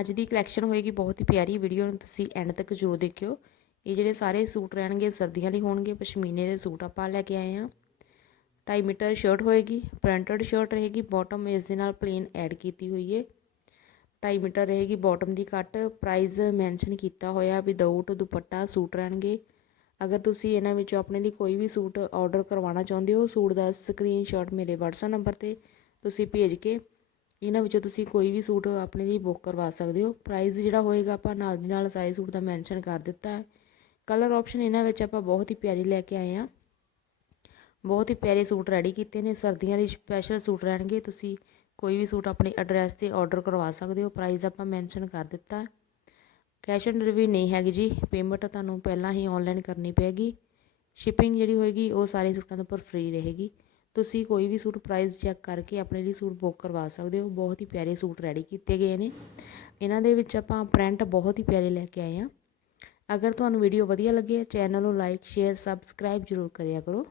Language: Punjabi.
ਅੱਜ ਦੀ ਕਲੈਕਸ਼ਨ ਹੋਏਗੀ ਬਹੁਤ ਹੀ ਪਿਆਰੀ ਵੀਡੀਓ ਨੂੰ ਤੁਸੀਂ ਐਂਡ ਤੱਕ ਜ਼ਰੂਰ ਦੇਖਿਓ। ਇਹ ਜਿਹੜੇ ਸਾਰੇ ਸੂਟ ਰਹਿਣਗੇ, ਸਰਦੀਆਂ ਲਈ ਹੋਣਗੇ, ਪਸ਼ਮੀਨੇ ਦੇ ਸੂਟ ਆਪਾਂ ਲੈ ਕੇ ਆਏ ਹਾਂ। 2.5 ਮੀਟਰ ਸ਼ਰਟ ਹੋਏਗੀ ਪ੍ਰਿੰਟਡ ਸ਼ਰਟ ਰਹੇਗੀ ਬਾਟਮ ਇਸ ਦੇ ਨਾਲ ਪਲੇਨ ਐਡ ਕੀਤੀ ਹੋਈ ਹੈ 2.5 ਮੀਟਰ ਰਹੇਗੀ ਬਾਟਮ ਦੀ ਕੱਟ ਪ੍ਰਾਈਸ ਮੈਂਸ਼ਨ ਕੀਤਾ ਹੋਇਆ ਵਿਦਆਊਟ ਦੁਪੱਟਾ, ਸੂਟ ਰਹਿਣਗੇ। ਅਗਰ ਤੁਸੀਂ ਇਹਨਾਂ ਵਿੱਚੋਂ ਆਪਣੇ ਲਈ ਕੋਈ ਵੀ ਸੂਟ ਆਰਡਰ ਕਰਵਾਉਣਾ ਚਾਹੁੰਦੇ ਹੋ, ਸੂਟ ਦਾ ਸਕਰੀਨਸ਼ਾਟ ਮੇਰੇ WhatsApp ਨੰਬਰ ਤੇ ਤੁਸੀਂ ਭੇਜ ਕੇ ਇਹਨਾਂ ਵਿੱਚੋਂ ਤੁਸੀਂ ਕੋਈ ਵੀ ਸੂਟ ਆਪਣੇ ਲਈ ਬੁੱਕ ਕਰਵਾ ਸਕਦੇ ਹੋ। ਪ੍ਰਾਈਸ ਜਿਹੜਾ ਹੋਏਗਾ ਆਪਾਂ ਨਾਲ ਦੀ ਨਾਲ ਸਾਈਜ਼ ਸੂਟ ਦਾ ਮੈਂਸ਼ਨ ਕਰ ਦਿੱਤਾ ਹੈ। ਕਲਰ ਆਪਸ਼ਨ ਇਹਨਾਂ ਵਿੱਚ ਆਪਾਂ ਬਹੁਤ ਹੀ ਪਿਆਰੀ ਲੈ ਕੇ ਆਏ ਹਾਂ। ਬਹੁਤ ਹੀ ਪਿਆਰੇ ਸੂਟ ਰੈਡੀ ਕੀਤੇ ਨੇ। ਸਰਦੀਆਂ ਲਈ ਸਪੈਸ਼ਲ ਸੂਟ ਰਹਿਣਗੇ। ਤੁਸੀਂ ਕੋਈ ਵੀ ਸੂਟ ਆਪਣੇ ਐਡਰੈਸ ਤੇ ਆਰਡਰ ਕਰਵਾ ਸਕਦੇ ਹੋ। ਪ੍ਰਾਈਸ ਆਪਾਂ ਮੈਂਸ਼ਨ ਕਰ ਦਿੱਤਾ ਹੈ। ਕੈਸ਼ ਔਨ ਡਿਲੀਵਰੀ ਨਹੀਂ ਹੈਗੀ ਜੀ। ਪੇਮੈਂਟ ਤੁਹਾਨੂੰ ਪਹਿਲਾਂ ਹੀ ਆਨਲਾਈਨ ਕਰਨੀ ਪੈਗੀ ਸ਼ਿਪਿੰਗ ਜਿਹੜੀ ਹੋਏਗੀ ਉਹ ਸਾਰੇ ਸੂਟਾਂ ਦੇ ਉੱਪਰ ਫ੍ਰੀ ਰਹੇਗੀ। ਤੁਸੀਂ ਕੋਈ ਵੀ ਸੂਟ ਪ੍ਰਾਈਸ ਚੈੱਕ ਕਰਕੇ ਆਪਣੇ ਲਈ ਸੂਟ ਬੁੱਕ ਕਰਵਾ ਸਕਦੇ ਹੋ। ਬਹੁਤ ਹੀ ਪਿਆਰੇ ਸੂਟ ਰੈਡੀ ਕੀਤੇ ਗਏ ਨੇ। ਇਹਨਾਂ ਦੇ ਵਿੱਚ ਆਪਾਂ ਪ੍ਰਿੰਟ ਬਹੁਤ ਹੀ ਪਿਆਰੇ ਲੈ ਕੇ ਆਏ ਹਾਂ। ਅਗਰ ਤੁਹਾਨੂੰ ਵੀਡੀਓ ਵਧੀਆ ਲੱਗੇ ਚੈਨਲ ਨੂੰ ਲਾਈਕ ਸ਼ੇਅਰ ਸਬਸਕ੍ਰਾਈਬ ਜ਼ਰੂਰ ਕਰਿਆ ਕਰੋ।